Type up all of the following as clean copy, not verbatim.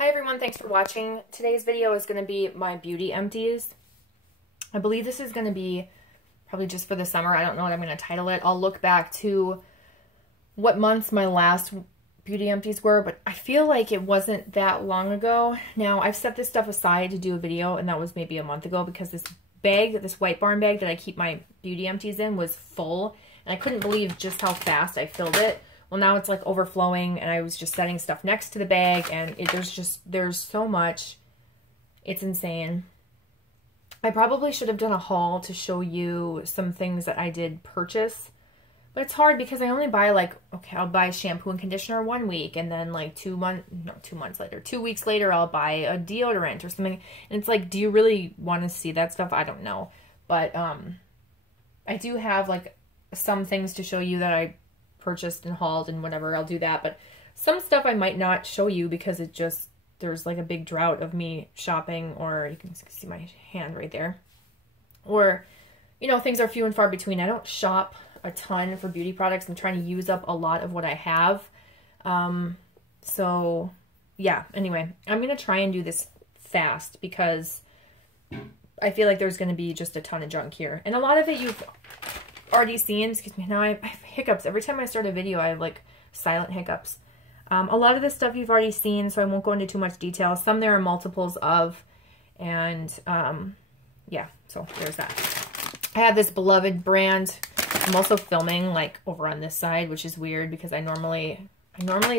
Hi everyone, thanks for watching. Today's video is going to be my beauty empties. I believe this is going to be probably just for the summer. I don't know what I'm going to title it. I'll look back to what months my last beauty empties were, but I feel like it wasn't that long ago. Now, I've set this stuff aside to do a video, and that was maybe a month ago because this bag, this white barn bag that I keep my beauty empties in was full, and I couldn't believe just how fast I filled it. Well, now it's like overflowing, and I was just setting stuff next to the bag, and there's so much. It's insane. I probably should have done a haul to show you some things that I did purchase, but it's hard because I only buy like, okay, I'll buy shampoo and conditioner 1 week, and then like 2 weeks later, I'll buy a deodorant or something. And it's like, do you really want to see that stuff? I don't know. But I do have like some things to show you that I purchased and hauled and whatever. I'll do that, but some stuff I might not show you because it just, there's like a big drought of me shopping, or you can see my hand right there, or you know, things are few and far between. I don't shop a ton for beauty products. I'm trying to use up a lot of what I have. So yeah, anyway, I'm gonna try and do this fast because I feel like there's gonna be just a ton of junk here, and a lot of it you've already seen. Excuse me. Now I have hiccups. Every time I start a video, I have like silent hiccups. A lot of this stuff you've already seen, so I won't go into too much detail. Some there are multiples of, and yeah, so there's that. I have this beloved brand. I'm also filming like over on this side, which is weird because I normally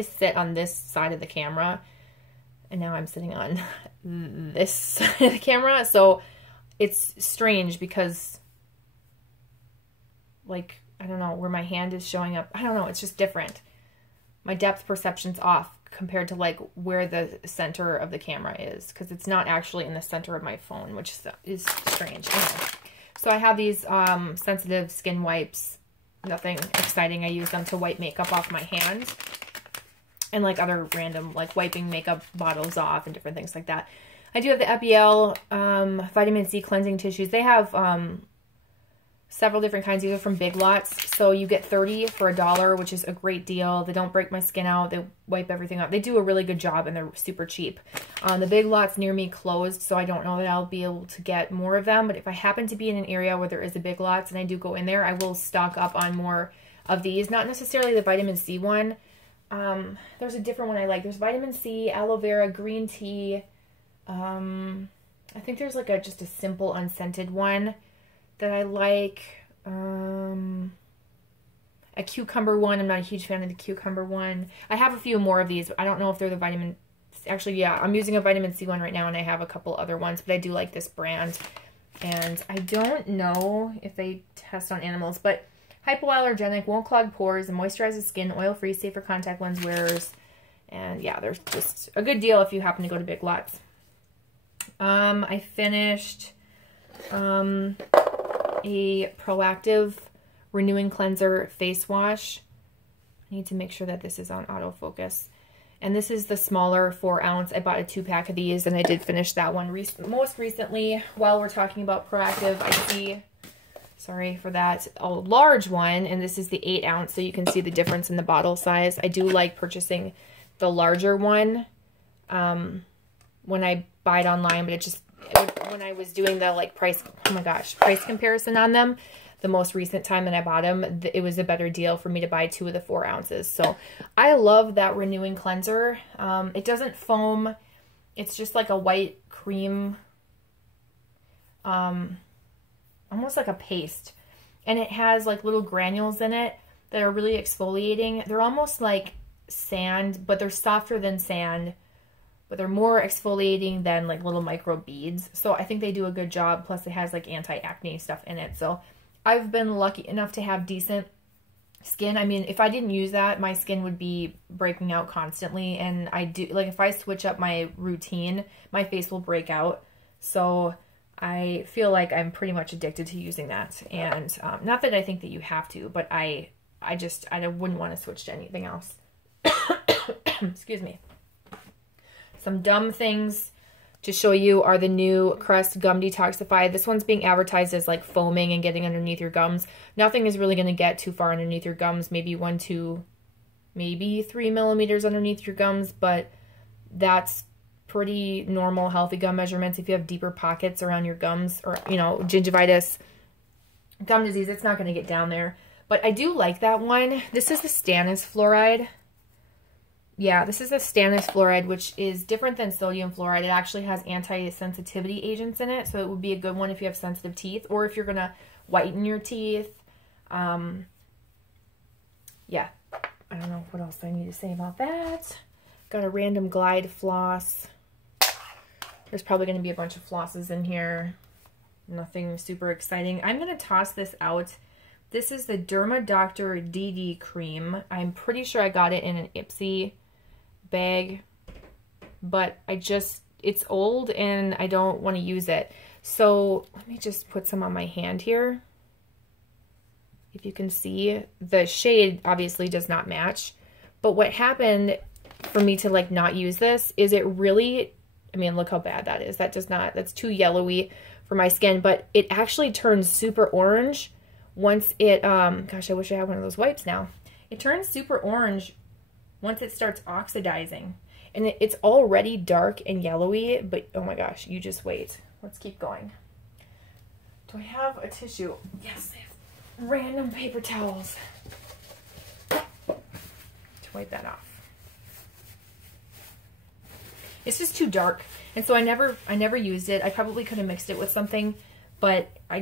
sit on this side of the camera, and now I'm sitting on this side of the camera. So it's strange because, like, I don't know where my hand is showing up. I don't know. It's just different. My depth perception's off compared to like where the center of the camera is, because it's not actually in the center of my phone, which is strange. Anyway, so I have these sensitive skin wipes. Nothing exciting. I use them to wipe makeup off my hands and like other random like wiping makeup bottles off and different things like that. I do have the Epiel vitamin C cleansing tissues. They have several different kinds. These are from Big Lots. So you get 30 for $1, which is a great deal. They don't break my skin out. They wipe everything out. They do a really good job, and they're super cheap. The Big Lots near me closed, so I don't know that I'll be able to get more of them. But if I happen to be in an area where there is a Big Lots and I do go in there, I will stock up on more of these. Not necessarily the vitamin C one. There's a different one I like. There's vitamin C, aloe vera, green tea. I think there's like just a simple unscented one that I like. A cucumber one. I'm not a huge fan of the cucumber one. I have a few more of these. I don't know if they're the vitamin... Actually, yeah, I'm using a vitamin C one right now, and I have a couple other ones, but I do like this brand. And I don't know if they test on animals, but hypoallergenic, won't clog pores, and moisturizes skin, oil-free, safe for contact lens wearers. And yeah, they're just a good deal if you happen to go to Big Lots. I finished a Proactive Renewing Cleanser face wash. I need to make sure that this is on autofocus. And this is the smaller 4 ounce. I bought a 2-pack of these, and I did finish that one most recently. While we're talking about Proactive, I see, sorry for that, a large one, and this is the 8 ounce, so you can see the difference in the bottle size. I do like purchasing the larger one when I buy it online, but when I was doing the like price comparison on them, the most recent time that I bought them, it was a better deal for me to buy 2 of the 4 ounces. So I love that renewing cleanser. It doesn't foam. It's just like a white cream, almost like a paste. And it has like little granules in it that are really exfoliating. They're almost like sand, but they're softer than sand. But they're more exfoliating than like little micro beads. So I think they do a good job. Plus it has like anti-acne stuff in it. So I've been lucky enough to have decent skin. I mean, if I didn't use that, my skin would be breaking out constantly. And I do, like, if I switch up my routine, my face will break out. So I feel like I'm pretty much addicted to using that. And not that I think that you have to, but I wouldn't want to switch to anything else. Excuse me. Some dumb things to show you are the new Crest Gum Detoxify. This one's being advertised as like foaming and getting underneath your gums. Nothing is really going to get too far underneath your gums. Maybe 1, 2, maybe 3 millimeters underneath your gums, but that's pretty normal, healthy gum measurements. If you have deeper pockets around your gums or, you know, gingivitis, gum disease, it's not going to get down there. But I do like that one. This is the stannous fluoride. Yeah, this is the stannous fluoride, which is different than sodium fluoride. It actually has anti-sensitivity agents in it, so it would be a good one if you have sensitive teeth or if you're going to whiten your teeth. Yeah, I don't know what else I need to say about that. Got a random Glide floss. There's probably going to be a bunch of flosses in here. Nothing super exciting. I'm going to toss this out. This is the Derma Doctor DD cream. I'm pretty sure I got it in an Ipsy bag, but it's old and I don't want to use it. So let me just put some on my hand here. If you can see, the shade obviously does not match, but what happened for me to like not use this is it really, I mean, look how bad that is. That's too yellowy for my skin, but it actually turns super orange once it, gosh, I wish I had one of those wipes now. It turns super orange once it starts oxidizing. And it's already dark and yellowy, but oh my gosh, you just wait. Let's keep going. Do I have a tissue? Yes, I have random paper towels to wipe that off. It's just too dark. And so I never used it. I probably could have mixed it with something, but I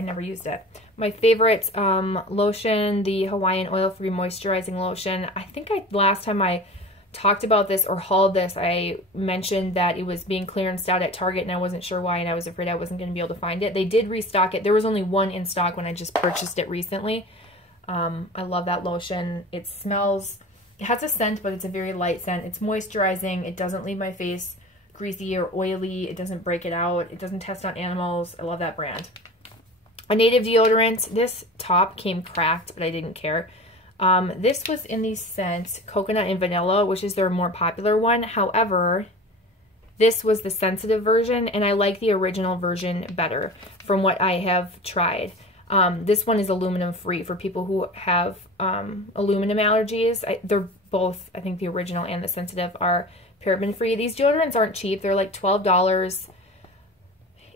never used it. My favorite lotion, the Hawaiian Oil-Free Moisturizing Lotion. I think last time I talked about this or hauled this, I mentioned that it was being clearanced out at Target and I wasn't sure why and I was afraid I wasn't going to be able to find it. They did restock it. There was only one in stock when I just purchased it recently. I love that lotion. It smells, it has a scent, but it's a very light scent. It's moisturizing. It doesn't leave my face greasy or oily. It doesn't break it out. It doesn't test on animals. I love that brand. A native deodorant. This top came cracked, but I didn't care. This was in the scent Coconut and Vanilla, which is their more popular one. However, this was the sensitive version, and I like the original version better from what I have tried. This one is aluminum free for people who have aluminum allergies. They're both, I think the original and the sensitive are paraben free. These deodorants aren't cheap. They're like $12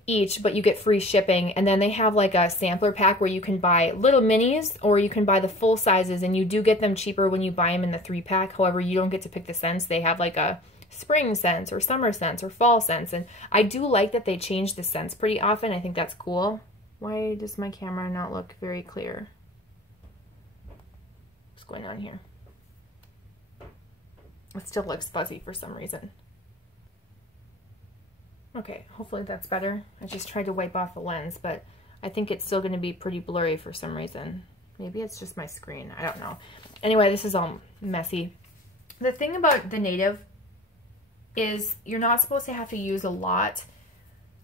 each, but you get free shipping. And then they have like a sampler pack where you can buy little minis or you can buy the full sizes, and you do get them cheaper when you buy them in the 3-pack. However, you don't get to pick the scents. They have like a spring scents or summer scents or fall scents. And I do like that they change the scents pretty often. I think that's cool. Why does my camera not look very clear? What's going on here? It still looks fuzzy for some reason. Okay, hopefully that's better. I just tried to wipe off the lens, but I think it's still going to be pretty blurry for some reason. Maybe it's just my screen. I don't know. Anyway, this is all messy. The thing about the native is you're not supposed to have to use a lot.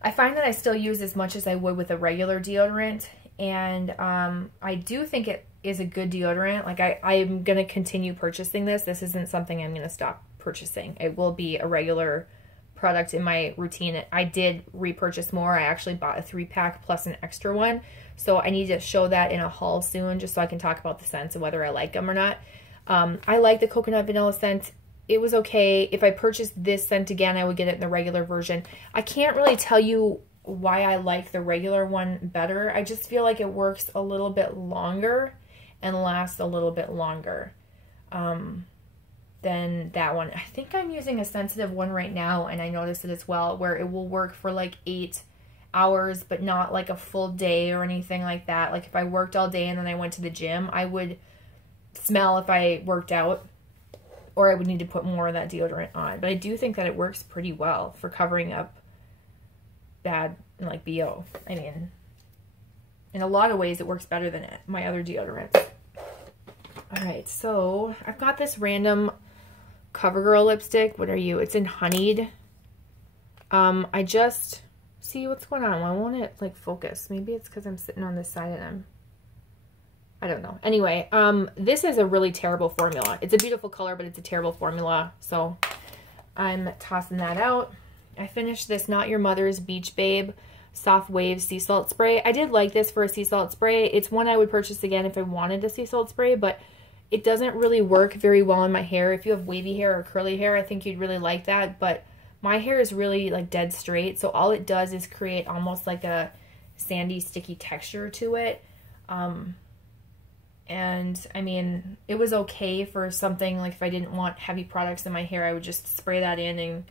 I find that I still use as much as I would with a regular deodorant, and I do think it is a good deodorant. Like I'm going to continue purchasing this. This isn't something I'm going to stop purchasing. It will be a regular product in my routine. I did repurchase more. I actually bought a 3-pack plus an extra one. So I need to show that in a haul soon just so I can talk about the scents and whether I like them or not. I like the coconut vanilla scent. It was okay. If I purchased this scent again, I would get it in the regular version. I can't really tell you why I like the regular one better. I just feel like it works a little bit longer and lasts a little bit longer than that one. I think I'm using a sensitive one right now, and I noticed it as well, where it will work for like 8 hours, but not like a full day or anything like that. Like if I worked all day and then I went to the gym, I would smell if I worked out, or I would need to put more of that deodorant on. But I do think that it works pretty well for covering up bad, like BO. I mean, in a lot of ways, it works better than my other deodorants. All right, so I've got this random CoverGirl lipstick. What are you? It's in Honeyed. I just see what's going on. Why won't it like focus? Maybe it's because I'm sitting on this side and I don't know. Anyway, this is a really terrible formula. It's a beautiful color, but it's a terrible formula. So I'm tossing that out. I finished this Not Your Mother's Beach Babe Soft Wave Sea Salt Spray. I did like this for a sea salt spray. It's one I would purchase again if I wanted a sea salt spray, but it doesn't really work very well in my hair. If you have wavy hair or curly hair, I think you'd really like that. But My hair is really like dead straight, so all it does is create almost like a sandy, sticky texture to it. And I mean, it was okay for something like if I didn't want heavy products in my hair, I would just spray that in and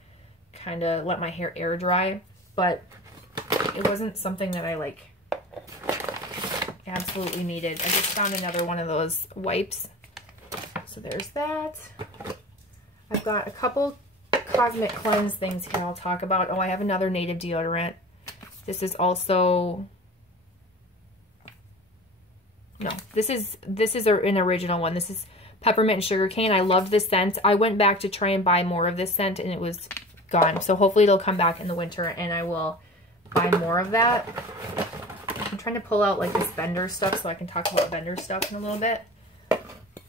kind of let my hair air dry. But it wasn't something that I like absolutely needed. I just found another one of those wipes. So there's that. I've got a couple Cosmic Cleanse things here I'll talk about. Oh, I have another native deodorant. This is also... No, this is an original one. This is Peppermint and Sugarcane. I loved this scent. I went back to try and buy more of this scent and it was gone. So hopefully it'll come back in the winter and I will buy more of that. I'm trying to pull out like this Bender stuff so I can talk about Bender stuff in a little bit.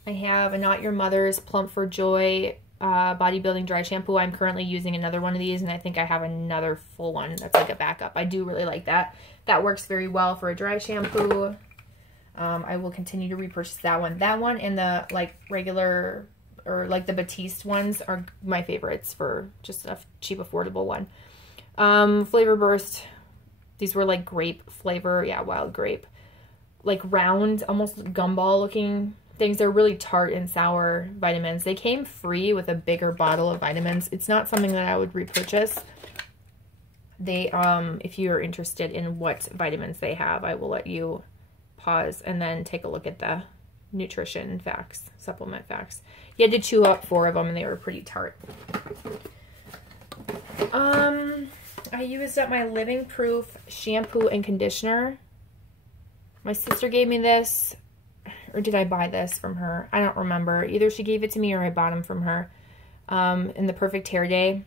I have a Not Your Mother's Plump for Joy bodybuilding dry shampoo. I'm currently using another one of these and I think I have another full one that's like a backup. I do really like that. That works very well for a dry shampoo. I will continue to repurchase that one. That one and the like regular or like the Batiste ones are my favorites for just a cheap, affordable one. Flavor Burst. These were like grape flavor. Yeah, wild grape. Like round, almost gumball looking things. They're really tart and sour vitamins. They came free with a bigger bottle of vitamins. It's not something that I would repurchase. They, if you're interested in what vitamins they have, I will let you pause and then take a look at the nutrition facts, supplement facts. You had to chew up 4 of them and they were pretty tart. I used up my Living Proof shampoo and conditioner. My sister gave me this, or did I buy this from her? I don't remember. Either she gave it to me or I bought them from her in the Perfect Hair Day.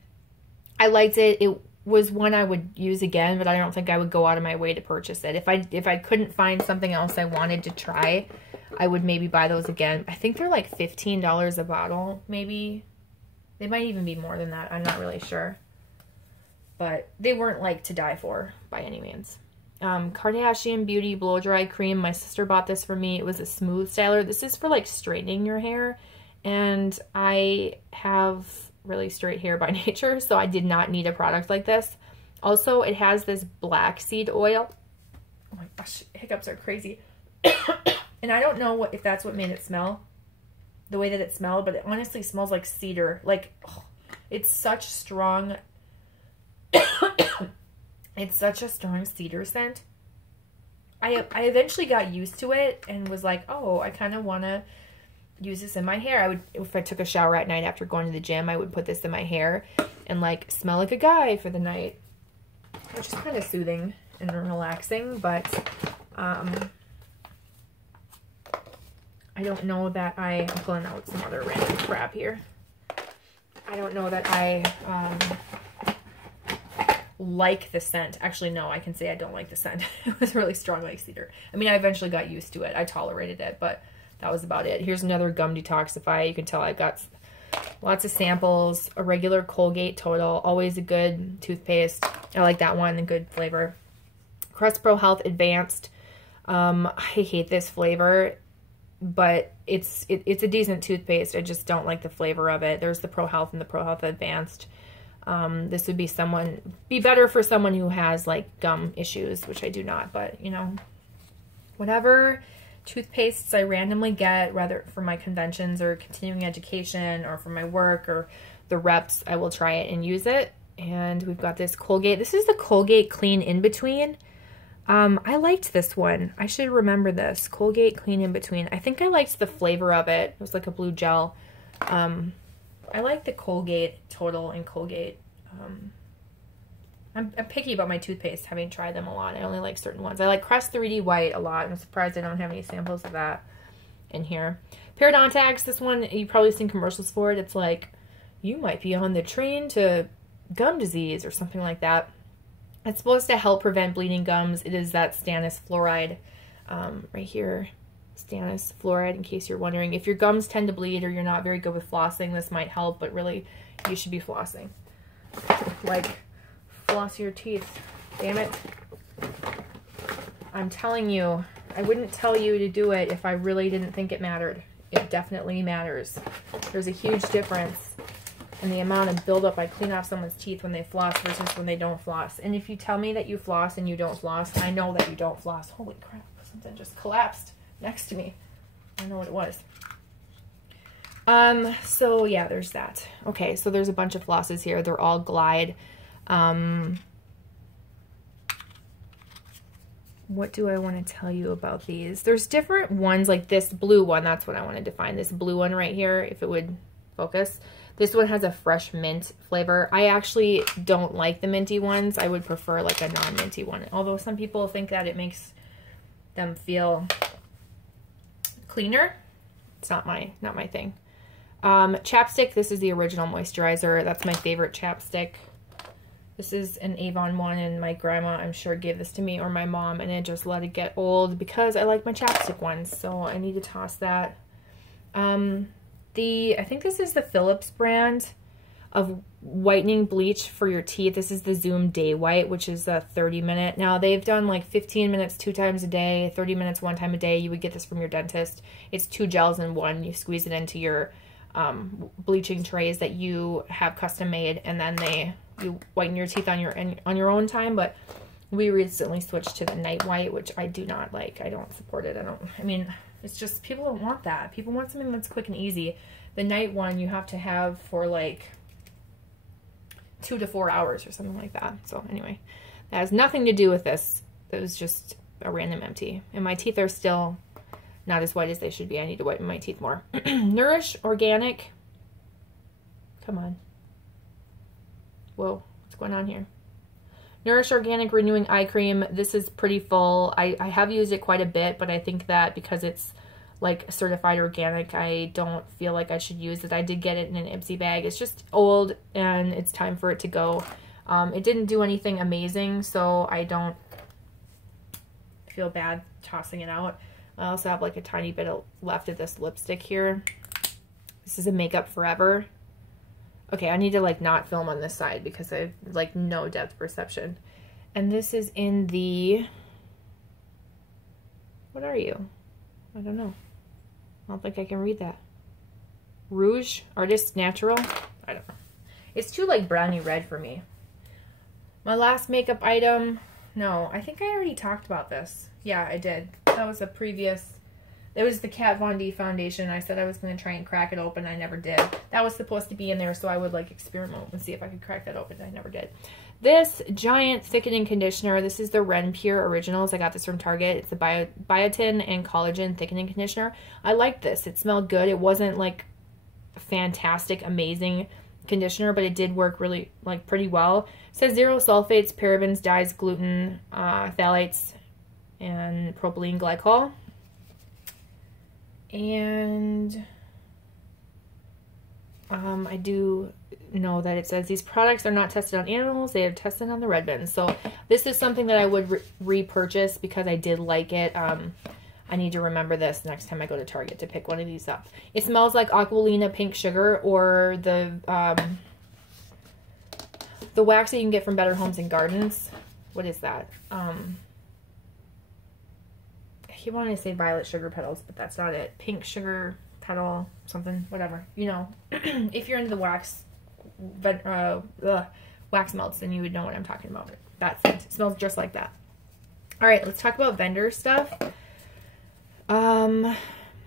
I liked it. It was one I would use again, but I don't think I would go out of my way to purchase it. If I couldn't find something else I wanted to try, I would maybe buy those again. I think they're like $15 a bottle, maybe. They might even be more than that. I'm not really sure. But they weren't like to die for by any means. Kardashian Beauty Blow Dry Cream. My sister bought this for me. It was a smooth styler. This is for like straightening your hair. And I have really straight hair by nature, so I did not need a product like this. Also, it has this black seed oil. Oh my gosh, hiccups are crazy. And I don't know if that's what made it smell the way that it smelled, but it honestly smells like cedar. Like, oh, it's such strong... It's such a strong cedar scent. I eventually got used to it and was like, oh, I kind of want to use this in my hair. I would, if I took a shower at night after going to the gym, I would put this in my hair and like smell like a guy for the night, which is kind of soothing and relaxing. But I don't know that I'm pulling out some other random crap here. I don't know that I like the scent. Actually, no, I can say I don't like the scent. It was really strong like cedar. I mean, I eventually got used to it. I tolerated it, but that was about it. Here's another gum detoxify. You can tell I've got lots of samples. A regular Colgate Total, always a good toothpaste. I like that one, a good flavor. Crest Pro Health Advanced. I hate this flavor, but it's a decent toothpaste. I just don't like the flavor of it. There's the Pro Health and the Pro Health Advanced. This would be better for someone who has like gum issues, which I do not, but you know, whatever toothpastes I randomly get, whether for my conventions or continuing education or for my work or the reps, I will try it and use it. And we've got this Colgate. This is the Colgate Clean In Between. I liked this one. I should remember this. Colgate Clean In Between. I think I liked the flavor of it. It was like a blue gel. I like the Colgate Total and Colgate. I'm picky about my toothpaste, having tried them a lot. I only like certain ones. I like Crest 3D White a lot. I'm surprised I don't have any samples of that in here. Parodontax, this one, you've probably seen commercials for it. It's like, you might be on the train to gum disease or something like that. It's supposed to help prevent bleeding gums. It is that stannous fluoride right here. Stannous fluoride, in case you're wondering. If your gums tend to bleed or you're not very good with flossing, this might help, but really, you should be flossing. Like, floss your teeth. Damn it. I'm telling you, I wouldn't tell you to do it if I really didn't think it mattered. It definitely matters. There's a huge difference and the amount of buildup I clean off someone's teeth when they floss versus when they don't floss. And if you tell me that you floss and you don't floss, I know that you don't floss. Holy crap, something just collapsed next to me. I know what it was. So yeah, there's that. Okay, so there's a bunch of flosses here. They're all Glide. What do I want to tell you about these? There's different ones, like this blue one. That's what I wanted to find. This blue one right here, if it would focus. This one has a fresh mint flavor. I actually don't like the minty ones. I would prefer like a non-minty one. Although some people think that it makes them feel cleaner. It's not my thing. Chapstick. This is the original moisturizer. That's my favorite chapstick. This is an Avon one, and my grandma, I'm sure, gave this to me, or my mom, and I just let it get old because I like my chapstick ones, so I need to toss that. I think this is the Philips brand of whitening bleach for your teeth. This is the Zoom Day White, which is a 30-minute. Now, they've done like 15 minutes 2 times a day, 30 minutes 1 time a day. You would get this from your dentist. It's 2 gels in one. You squeeze it into your bleaching trays that you have custom made, and then you whiten your teeth on your own time. But we recently switched to the Night White, which I do not like. I don't support it. I mean, it's just, people don't want that. People want something that's quick and easy. The Night one you have to have for like 2 to 4 hours or something like that. So anyway, that has nothing to do with this. It was just a random empty, and my teeth are still not as white as they should be. I need to whiten my teeth more. Nourish Organic. Come on. Whoa, what's going on here? Nourish Organic Renewing Eye Cream. This is pretty full. I have used it quite a bit, but I think that because it's like certified organic, I don't feel like I should use it. I did get it in an Ipsy bag. It's just old, and it's time for it to go. It didn't do anything amazing, so I don't feel bad tossing it out. I also have like a tiny bit left of this lipstick here. This is a Makeup Forever. Okay, I need to like not film on this side because I have like no depth perception. And this is in the, what are you? I don't know. I don't think I can read that. Rouge Artist Natural. I don't know. It's too like brownie red for me. My last makeup item. No, I think I already talked about this. Yeah, I did. That was a previous, it was the Kat Von D foundation. I said I was going to try and crack it open. I never did. That was supposed to be in there, so I would like experiment and see if I could crack that open. I never did. This giant thickening conditioner. This is the Ren Pure Originals. I got this from Target. It's the biotin and collagen thickening conditioner. I liked this. It smelled good. It wasn't like fantastic, amazing conditioner, but it did work really like pretty well. It says 0 sulfates, parabens, dyes, gluten, phthalates, and propylene glycol. And I do know that it says these products are not tested on animals, they are tested on the red bins. So this is something that I would repurchase because I did like it. I need to remember this next time I go to Target to pick one of these up. It smells like Aqualina Pink Sugar, or the wax that you can get from Better Homes and Gardens. What is that? He wanted to say Violet Sugar Petals, but that's not it. Pink Sugar Petal, something, whatever. You know, if you're into the wax melts, then you would know what I'm talking about. That scent. It smells just like that. All right, let's talk about vendor stuff.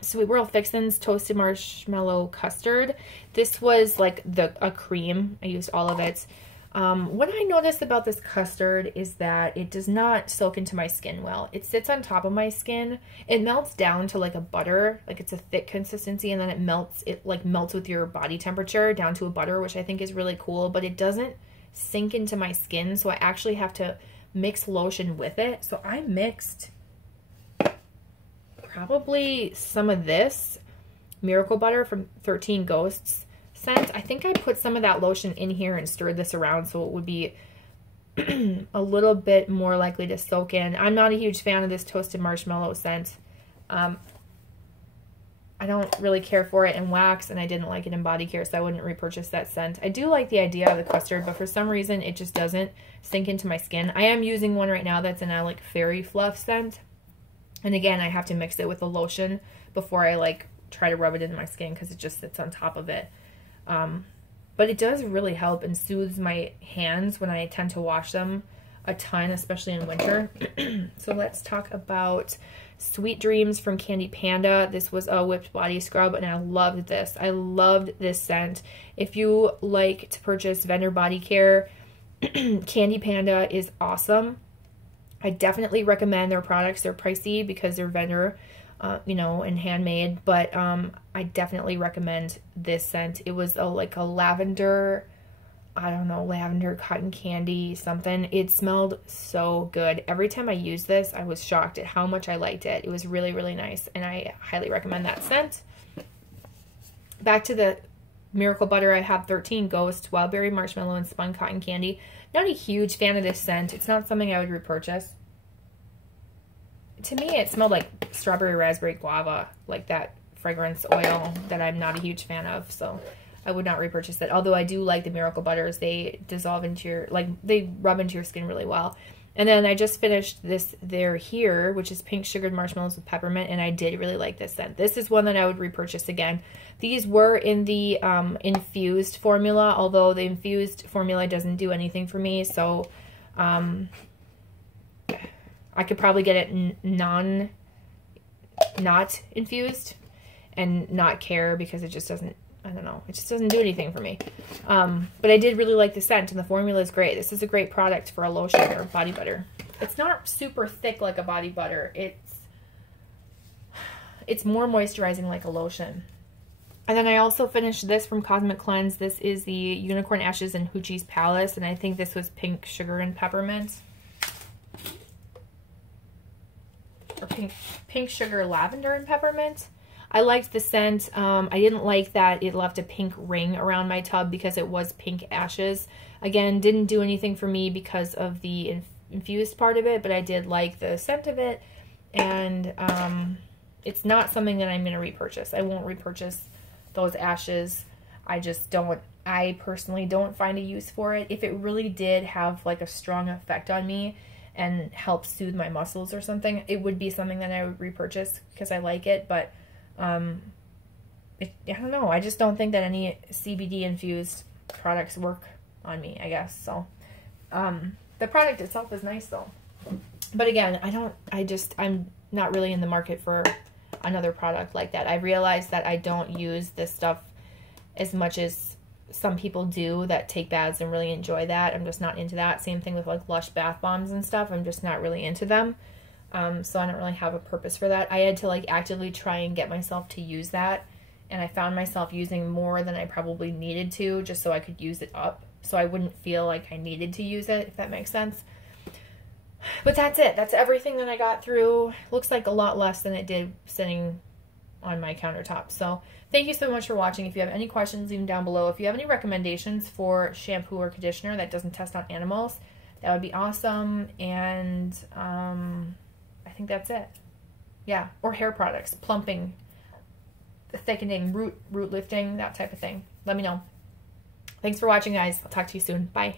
Sweet World Fixins Toasted Marshmallow Custard. This was like a cream. I used all of it. What I noticed about this custard is that it does not soak into my skin well. It sits on top of my skin. It melts down to like a butter, like it's a thick consistency, and then it melts with your body temperature down to a butter, which I think is really cool, but it doesn't sink into my skin, so I actually have to mix lotion with it. So I mixed probably some of this Miracle Butter from 13 Ghosts scent. I think I put some of that lotion in here and stirred this around so it would be a little bit more likely to soak in. I'm not a huge fan of this toasted marshmallow scent. I don't really care for it in wax, and I didn't like it in body care, so I wouldn't repurchase that scent. I do like the idea of the custard, but for some reason it just doesn't sink into my skin. I am using one right now that's in a like fairy fluff scent, and again I have to mix it with the lotion before I like try to rub it into my skin because it just sits on top of it. but it does really help and soothes my hands when I tend to wash them a ton, especially in winter. So let's talk about Sweet Dreams from Candy Panda. This was a whipped body scrub, and I loved this. I loved this scent. If you like to purchase vendor body care, Candy Panda is awesome. I definitely recommend their products. They're pricey because they're vendor, you know, and handmade, but I definitely recommend this scent. It was like a lavender, I don't know, lavender cotton candy something. It smelled so good. Every time I used this, I was shocked at how much I liked it. It was really, really nice, and I highly recommend that scent. Back to the Miracle Butter, I have 13 Ghost, Wildberry Marshmallow, and Spun Cotton Candy. Not a huge fan of this scent. It's not something I would repurchase. To me, it smelled like strawberry, raspberry, guava, like that fragrance oil that I'm not a huge fan of, so I would not repurchase it. Although I do like the Miracle Butters. They dissolve into your, like, they rub into your skin really well. And then I just finished this They're Here, which is pink sugared marshmallows with peppermint, and I did really like this scent. This is one that I would repurchase again. These were in the infused formula, although the infused formula doesn't do anything for me, so I could probably get it not infused and not care, because it just doesn't, I don't know, it just doesn't do anything for me. But I did really like the scent, and the formula is great. This is a great product for a lotion or body butter. It's not super thick like a body butter. It's more moisturizing like a lotion. And then I also finished this from Cosmic Cleanse. This is the Unicorn Ashes and Hoochie's Palace, and I think this was pink sugar and peppermint. Or pink sugar, lavender, and peppermint. I liked the scent. I didn't like that it left a pink ring around my tub because it was pink ashes. Again, didn't do anything for me because of the infused part of it, but I did like the scent of it. And it's not something that I'm going to repurchase. I won't repurchase those ashes. I personally don't find a use for it. If it really did have like a strong effect on me and help soothe my muscles or something, it would be something that I would repurchase because I like it. But I don't know. I just don't think that any CBD infused products work on me, I guess. So, the product itself is nice though. But again, I'm not really in the market for another product like that. I realized that I don't use this stuff as much as some people do that take baths and really enjoy that. I'm just not into that. Same thing with like Lush bath bombs and stuff. I'm just not really into them. So I don't really have a purpose for that. I had to like actively try and get myself to use that, and I found myself using more than I probably needed to just so I could use it up, so I wouldn't feel like I needed to use it, if that makes sense. But that's it. That's everything that I got through. Looks like a lot less than it did sitting on my countertop. So thank you so much for watching. If you have any questions, leave them down below. If you have any recommendations for shampoo or conditioner that doesn't test on animals, that would be awesome. And I think that's it. Yeah, or hair products, plumping, thickening, root lifting, that type of thing. Let me know. Thanks for watching, guys. I'll talk to you soon. Bye.